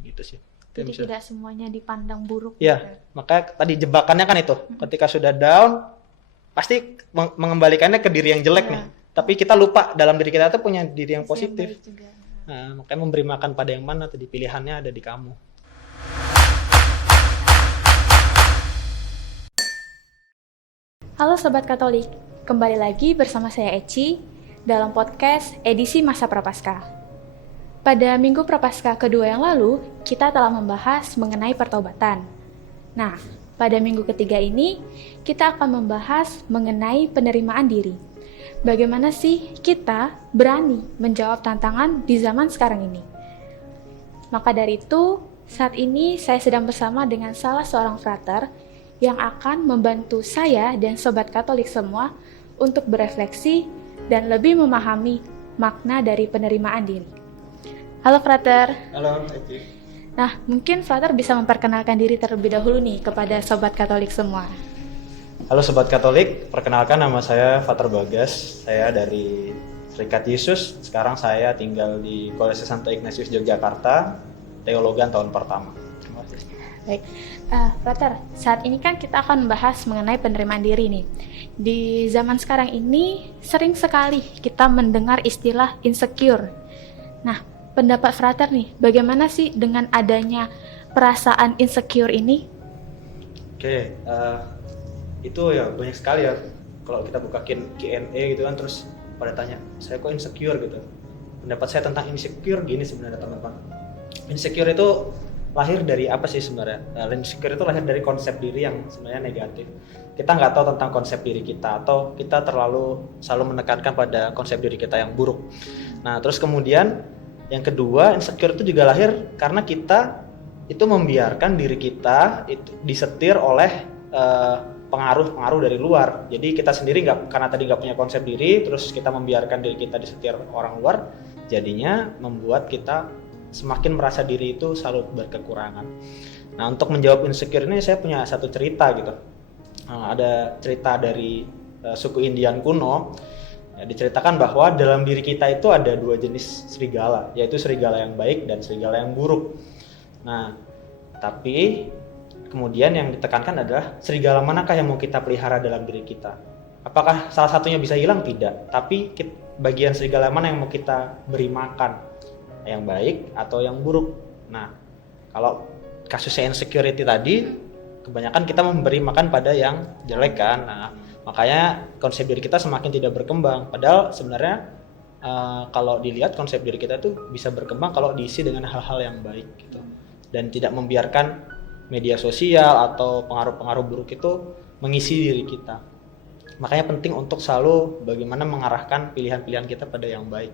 Gitu sih. Jadi tidak semuanya dipandang buruk. Iya, gitu. makanya tadi jebakannya kan itu. Ketika sudah down, pasti mengembalikannya ke diri yang jelek nih. Tapi kita lupa dalam diri kita tuh punya diri yang positif. Baik juga. Nah, makanya memberi makan pada yang mana tadi, pilihannya ada di kamu. Halo Sobat Katolik, kembali lagi bersama saya Eci dalam podcast edisi Masa Prapaskah. Pada minggu Prapaskah kedua yang lalu, kita telah membahas mengenai pertobatan. Nah, pada minggu ketiga ini, kita akan membahas mengenai penerimaan diri. Bagaimana sih kita berani menjawab tantangan di zaman sekarang ini? Maka dari itu, saat ini saya sedang bersama dengan salah seorang frater yang akan membantu saya dan Sobat Katolik semua untuk berefleksi dan lebih memahami makna dari penerimaan diri. Halo Frater. Halo, Eci. Nah, mungkin Frater bisa memperkenalkan diri terlebih dahulu nih kepada Sobat Katolik semua. Halo Sobat Katolik, perkenalkan nama saya Frater Bagas. Saya dari Serikat Yesus. Sekarang saya tinggal di Kolese Santo Ignatius Yogyakarta, teologan tahun pertama. Terima kasih. Baik, Frater, saat ini kan kita akan membahas mengenai penerimaan diri nih. Di zaman sekarang ini sering sekali kita mendengar istilah insecure. Nah, pendapat Frater nih, bagaimana sih dengan adanya perasaan insecure ini? Oke, itu ya banyak sekali ya. Kalau kita buka Q&A gitu kan, terus pada tanya, saya kok insecure gitu. Pendapat saya tentang insecure gini sebenarnya teman-teman. Insecure itu lahir dari apa sih sebenarnya? Insecure itu lahir dari konsep diri yang sebenarnya negatif. Kita nggak tahu tentang konsep diri kita, atau kita selalu menekankan pada konsep diri kita yang buruk. Nah, terus kemudian yang kedua, insecure itu juga lahir karena kita itu membiarkan diri kita itu disetir oleh pengaruh-pengaruh dari luar. Jadi kita sendiri karena tadi nggak punya konsep diri, terus kita membiarkan diri kita disetir orang luar, jadinya membuat kita semakin merasa diri itu selalu berkekurangan. Nah, untuk menjawab insecure ini saya punya satu cerita gitu. Ada cerita dari suku Indian kuno. Ya, diceritakan bahwa dalam diri kita itu ada dua jenis serigala, yaitu serigala yang baik dan serigala yang buruk. Nah, tapi kemudian yang ditekankan adalah serigala manakah yang mau kita pelihara dalam diri kita. Apakah salah satunya bisa hilang? Tidak. Tapi bagian serigala mana yang mau kita beri makan? Yang baik atau yang buruk? Nah, kalau kasusnya insecurity tadi, kebanyakan kita memberi makan pada yang jelek kan. Nah, makanya konsep diri kita semakin tidak berkembang. Padahal sebenarnya kalau dilihat konsep diri kita itu bisa berkembang kalau diisi dengan hal-hal yang baik gitu. Dan tidak membiarkan media sosial atau pengaruh-pengaruh buruk itu mengisi diri kita. Makanya penting untuk selalu bagaimana mengarahkan pilihan-pilihan kita pada yang baik.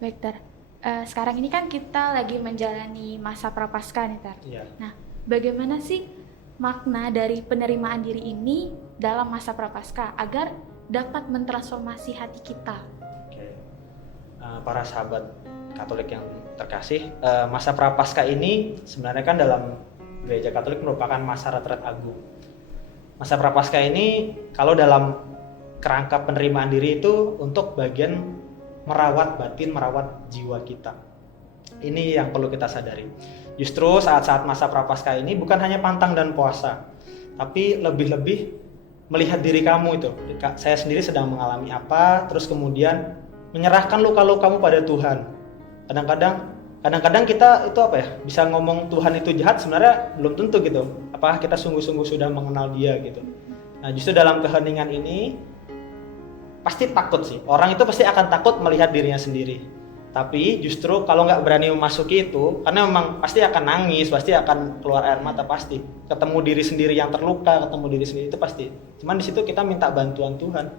Baik, Tar. Sekarang ini kan kita lagi menjalani masa prapaskah nih, Tar. Iya. Nah, bagaimana sih makna dari penerimaan diri ini dalam masa prapaskah agar dapat mentransformasi hati kita? Oke. Para sahabat Katolik yang terkasih, masa prapaskah ini sebenarnya kan dalam Gereja Katolik merupakan masa retret agung. Masa prapaskah ini kalau dalam kerangka penerimaan diri itu untuk bagian merawat batin, merawat jiwa kita. Ini yang perlu kita sadari. Justru saat-saat masa prapaskah ini bukan hanya pantang dan puasa, tapi lebih-lebih melihat diri kamu itu. Saya sendiri sedang mengalami apa, terus kemudian menyerahkan luka-lukamu pada Tuhan. Kadang-kadang kita itu apa ya, bisa ngomong Tuhan itu jahat, sebenarnya belum tentu gitu. Apakah kita sungguh-sungguh sudah mengenal Dia gitu. Nah, justru dalam keheningan ini pasti takut sih. Orang itu pasti akan takut melihat dirinya sendiri. Tapi justru kalau nggak berani memasuki itu, karena memang pasti akan nangis, pasti akan keluar air mata pasti. Ketemu diri sendiri yang terluka, ketemu diri sendiri itu pasti. Cuman di situ kita minta bantuan Tuhan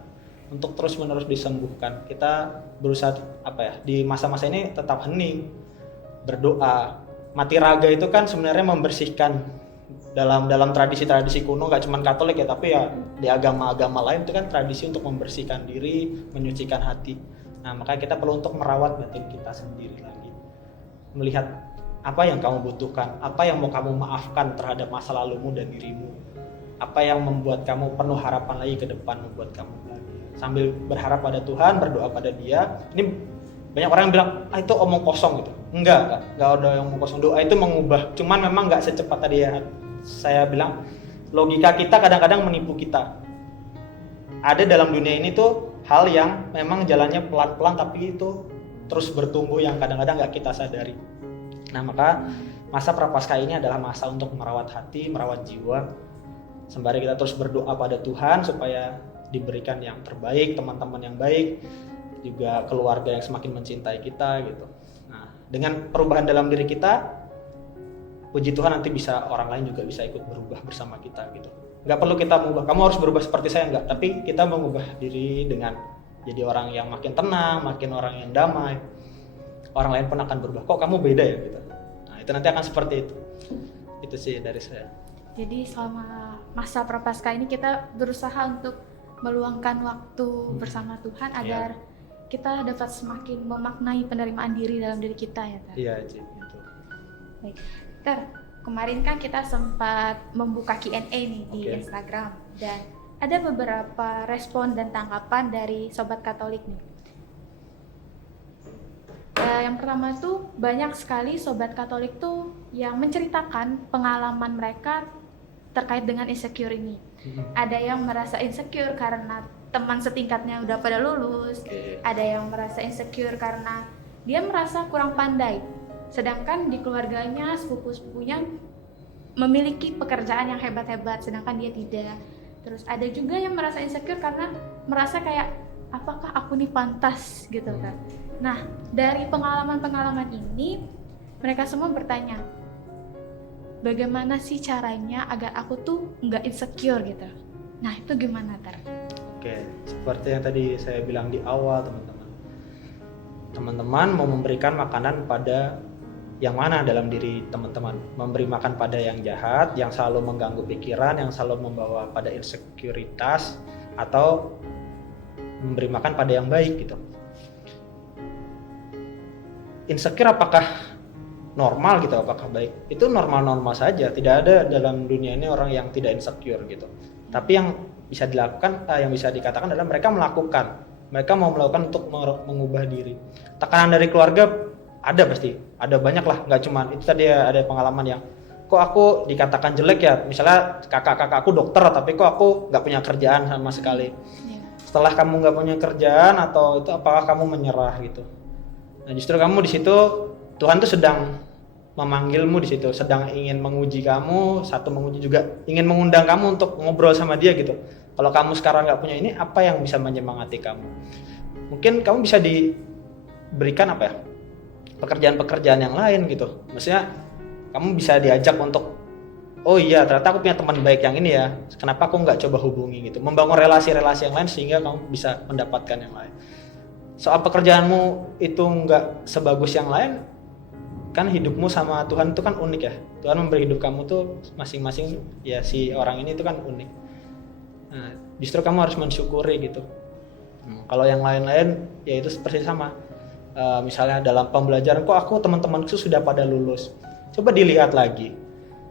untuk terus-menerus disembuhkan. Kita berusaha di masa-masa ini tetap hening, berdoa. Mati raga itu kan sebenarnya membersihkan. Dalam tradisi-tradisi kuno, gak cuma Katolik ya, tapi ya di agama-agama lain itu kan tradisi untuk membersihkan diri, menyucikan hati. Nah, makanya kita perlu untuk merawat batin kita sendiri lagi, melihat apa yang kamu butuhkan, apa yang mau kamu maafkan terhadap masa lalumu dan dirimu, apa yang membuat kamu penuh harapan lagi ke depan, membuat kamu bahagia. Sambil berharap pada Tuhan, berdoa pada Dia. Ini Banyak orang yang bilang, itu omong kosong gitu. Enggak ada yang omong kosong. Doa itu mengubah, cuman memang nggak secepat tadi ya saya bilang. Logika kita kadang-kadang menipu kita. Ada dalam dunia ini tuh hal yang memang jalannya pelan-pelan tapi itu terus bertumbuh yang kadang-kadang nggak kita sadari. Nah, maka masa Prapaskah ini adalah masa untuk merawat hati, merawat jiwa. Sembari kita terus berdoa pada Tuhan supaya diberikan yang terbaik, teman-teman yang baik, juga keluarga yang semakin mencintai kita gitu. Nah, dengan perubahan dalam diri kita, puji Tuhan nanti bisa orang lain juga bisa ikut berubah bersama kita gitu. Nggak perlu kita mengubah, kamu harus berubah seperti saya, enggak. Tapi kita mengubah diri dengan jadi orang yang makin tenang, makin orang yang damai. Orang lain pun akan berubah, kok kamu beda ya gitu. Nah, itu nanti akan seperti itu. Itu sih dari saya. Jadi selama masa Prapaskah ini kita berusaha untuk meluangkan waktu bersama Tuhan agar kita dapat semakin memaknai penerimaan diri dalam diri kita ya, Ter. Iya, Ci, gitu. Baik. Ter, kemarin kan kita sempat membuka Q&A nih di Instagram dan ada beberapa respon dan tanggapan dari Sobat Katolik nih. Yang pertama tuh banyak sekali Sobat Katolik tuh yang menceritakan pengalaman mereka terkait dengan insecure ini. Ada yang merasa insecure karena teman setingkatnya udah pada lulus, ada yang merasa insecure karena dia merasa kurang pandai. Sedangkan di keluarganya, sepupu-sepupunya memiliki pekerjaan yang hebat-hebat, sedangkan dia tidak. Terus ada juga yang merasa insecure karena merasa kayak, apakah aku nih pantas gitu kan. Nah, dari pengalaman-pengalaman ini, mereka semua bertanya, bagaimana sih caranya agar aku tuh nggak insecure gitu. Nah, itu gimana, Ter? Oke, seperti yang tadi saya bilang di awal, teman-teman. Teman-teman mau memberikan makanan pada yang mana dalam diri teman-teman? Memberi makan pada yang jahat, yang selalu mengganggu pikiran, yang selalu membawa pada insekuritas, atau memberi makan pada yang baik gitu. Insecure apakah normal gitu, apakah baik? Itu normal-normal saja. Tidak ada dalam dunia ini orang yang tidak insecure gitu. Tapi yang bisa dilakukan, yang bisa dikatakan adalah mereka melakukan. Mereka mau melakukan untuk mengubah diri. Tekanan dari keluarga ada pasti, ada banyak lah, nggak cuma itu tadi ada pengalaman yang kok aku dikatakan jelek ya, misalnya kakak-kakak aku dokter tapi kok aku nggak punya kerjaan sama sekali. Setelah kamu nggak punya kerjaan atau itu apakah kamu menyerah gitu. Nah, justru kamu di situ Tuhan tuh sedang memanggilmu di situ, sedang ingin menguji kamu, satu menguji juga ingin mengundang kamu untuk ngobrol sama dia gitu. Kalau kamu sekarang nggak punya ini, apa yang bisa menyemangati kamu? Mungkin kamu bisa diberikan apa ya? Pekerjaan-pekerjaan yang lain gitu. Maksudnya kamu bisa diajak untuk, oh iya ternyata aku punya teman baik yang ini ya, kenapa aku nggak coba hubungi gitu. Membangun relasi-relasi yang lain sehingga kamu bisa mendapatkan yang lain. Soal pekerjaanmu itu nggak sebagus yang lain, kan hidupmu sama Tuhan itu kan unik ya. Tuhan memberi hidup kamu tuh masing-masing ya, si orang ini itu kan unik. Nah, justru kamu harus mensyukuri gitu. Kalau yang lain-lain ya itu seperti sama. Misalnya dalam pembelajaran, kok aku teman-temanku sudah pada lulus. Coba dilihat lagi.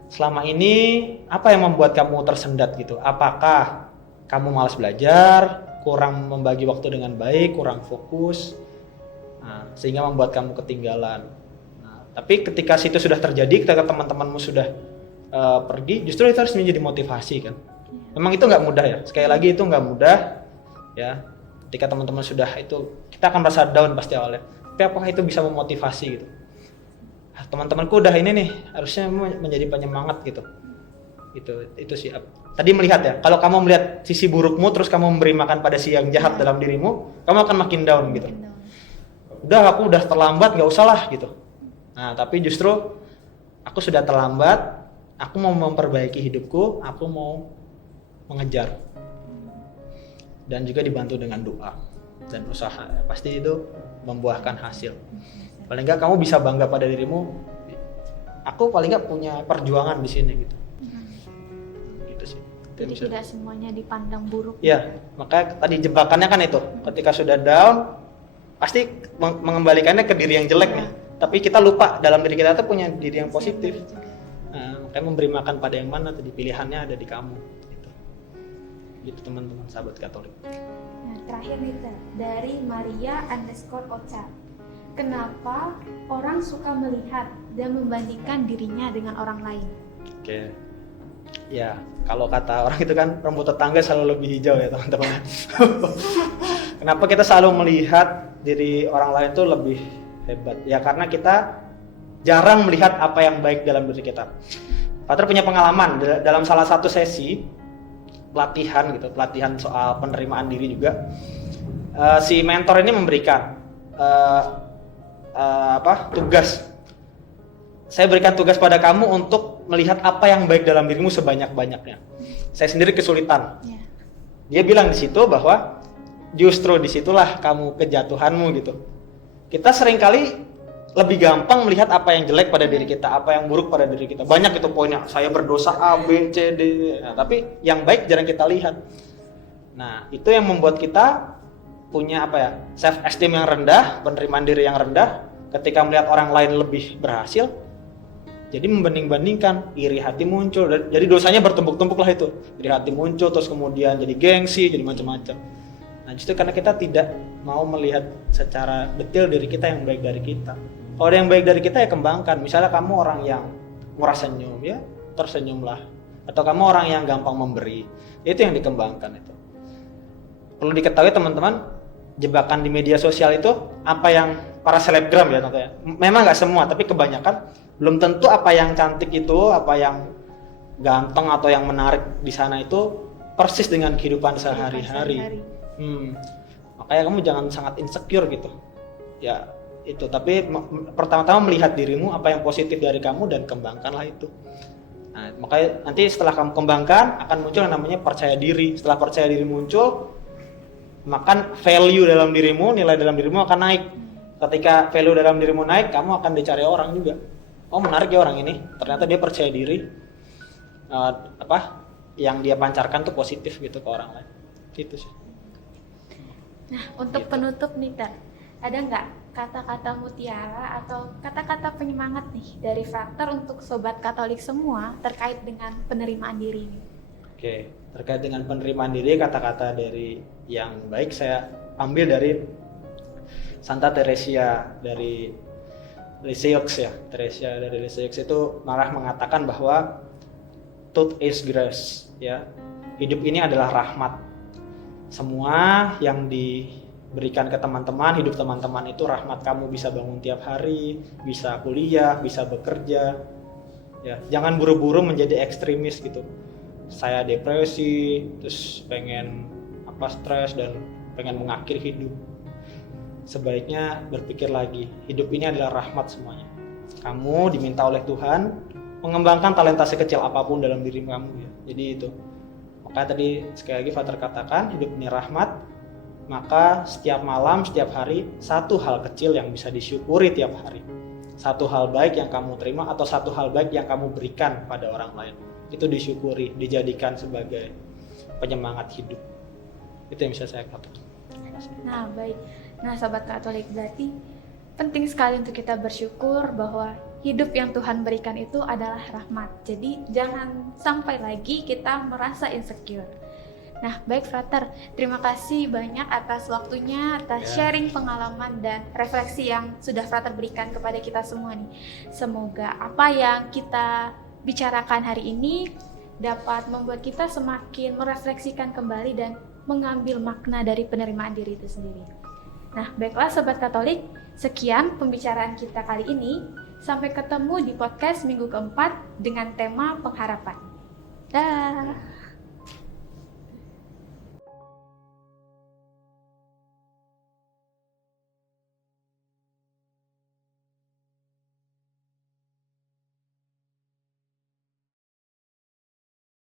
Selama ini apa yang membuat kamu tersendat gitu? Apakah kamu malas belajar, kurang membagi waktu dengan baik, kurang fokus, sehingga membuat kamu ketinggalan. Tapi ketika situ sudah terjadi, ketika teman-temanmu sudah pergi, justru itu harus menjadi motivasi kan. Memang itu nggak mudah ya. Sekali lagi itu nggak mudah ya. Ketika teman-teman sudah itu, kita akan merasa down pasti awalnya. Tapi apakah itu bisa memotivasi gitu? Teman-temanku udah ini nih, harusnya menjadi penyemangat gitu. Itu sih. Tadi melihat ya, kalau kamu melihat sisi burukmu terus kamu memberi makan pada si yang jahat dalam dirimu, kamu akan makin down gitu. Aku udah terlambat, nggak usah lah gitu. Nah, tapi justru aku sudah terlambat, aku mau memperbaiki hidupku, aku mau mengejar. Dan juga dibantu dengan doa dan usaha. Pasti itu membuahkan hasil. Paling enggak kamu bisa bangga pada dirimu. Aku paling enggak punya perjuangan di sini gitu. Gitu sih. Jadi tidak semuanya dipandang buruk. Iya, makanya tadi jebakannya kan itu. Ketika sudah down, pasti mengembalikannya ke diri yang jelek nih. Tapi kita lupa dalam diri kita tuh punya diri yang positif. Nah, makanya memberi makan pada yang mana tadi, pilihannya ada di kamu. Gitu teman-teman sahabat Katolik. Nah, terakhir nih dari Maria_Ocha. Kenapa orang suka melihat dan membandingkan dirinya dengan orang lain? Oke. Ya, kalau kata orang itu kan rumput tetangga selalu lebih hijau ya teman-teman. Kenapa kita selalu melihat diri orang lain itu lebih hebat? Ya karena kita jarang melihat apa yang baik dalam diri kita. Pater punya pengalaman dalam salah satu sesi pelatihan soal penerimaan diri juga. Si mentor ini memberikan tugas. Saya berikan tugas pada kamu untuk melihat apa yang baik dalam dirimu sebanyak-banyaknya. Saya sendiri kesulitan. Dia bilang di situ bahwa justru disitulah kamu kejatuhanmu gitu. Kita seringkali lebih gampang melihat apa yang jelek pada diri kita, apa yang buruk pada diri kita. Banyak itu poinnya. Saya berdosa A, B, C, D. Nah, tapi yang baik jarang kita lihat. Nah, itu yang membuat kita punya self esteem yang rendah, penerimaan diri yang rendah. Ketika melihat orang lain lebih berhasil, jadi membanding-bandingkan, iri hati muncul. Jadi dosanya bertumpuk-tumpuk lah itu. Iri hati muncul, terus kemudian jadi gengsi, jadi macam-macam. Nah, justru karena kita tidak mau melihat secara detail diri kita yang baik dari kita. Kalau ada yang baik dari kita ya kembangkan. Misalnya kamu orang yang murah senyum, ya tersenyumlah. Atau kamu orang yang gampang memberi, itu yang dikembangkan itu. Perlu diketahui teman-teman, jebakan di media sosial itu apa yang para selebgram ya contohnya. Memang nggak semua, tapi kebanyakan belum tentu apa yang cantik itu, apa yang ganteng atau yang menarik di sana itu persis dengan kehidupan sehari-hari. Makanya kamu jangan sangat insecure gitu. Ya itu, tapi pertama-tama melihat dirimu, apa yang positif dari kamu dan kembangkanlah itu. Nah, makanya nanti setelah kamu kembangkan akan muncul yang namanya percaya diri. Setelah percaya diri muncul, maka value dalam dirimu, nilai dalam dirimu akan naik. Ketika value dalam dirimu naik, kamu akan dicari orang juga. Oh menarik ya orang ini, ternyata dia percaya diri. Yang dia pancarkan tuh positif gitu ke orang lain. Gitu sih. Nah, untuk penutup nih Ter, ada nggak kata-kata mutiara atau kata-kata penyemangat nih dari Frater untuk sobat Katolik semua terkait dengan penerimaan diri ini? Oke, terkait dengan penerimaan diri, kata-kata dari yang baik saya ambil dari Santa Teresia dari Lisieux ya. Teresia dari Lisieux itu marah mengatakan bahwa truth is grace ya. Hidup ini adalah rahmat. Semua yang diberikan ke teman-teman, hidup teman-teman itu rahmat. Kamu bisa bangun tiap hari, bisa kuliah, bisa bekerja. Ya, jangan buru-buru menjadi ekstremis gitu. Saya depresi, terus pengen stres dan pengen mengakhiri hidup. Sebaiknya berpikir lagi, hidup ini adalah rahmat semuanya. Kamu diminta oleh Tuhan mengembangkan talenta sekecil apapun dalam diri kamu ya. Jadi itu. Maka tadi sekali lagi Frater katakan, hidup ini rahmat. Maka setiap malam, setiap hari, satu hal kecil yang bisa disyukuri tiap hari. Satu hal baik yang kamu terima atau satu hal baik yang kamu berikan pada orang lain. Itu disyukuri, dijadikan sebagai penyemangat hidup. Itu yang bisa saya katakan. Nah baik, nah Sobat Katolik, berarti penting sekali untuk kita bersyukur bahwa hidup yang Tuhan berikan itu adalah rahmat. Jadi jangan sampai lagi kita merasa insecure. Nah baik Frater, terima kasih banyak atas waktunya, atas sharing pengalaman dan refleksi yang sudah Frater berikan kepada kita semua nih. Semoga apa yang kita bicarakan hari ini dapat membuat kita semakin merefleksikan kembali dan mengambil makna dari penerimaan diri itu sendiri. Nah, baiklah Sobat Katolik, sekian pembicaraan kita kali ini. Sampai ketemu di podcast minggu keempat dengan tema pengharapan. Dah.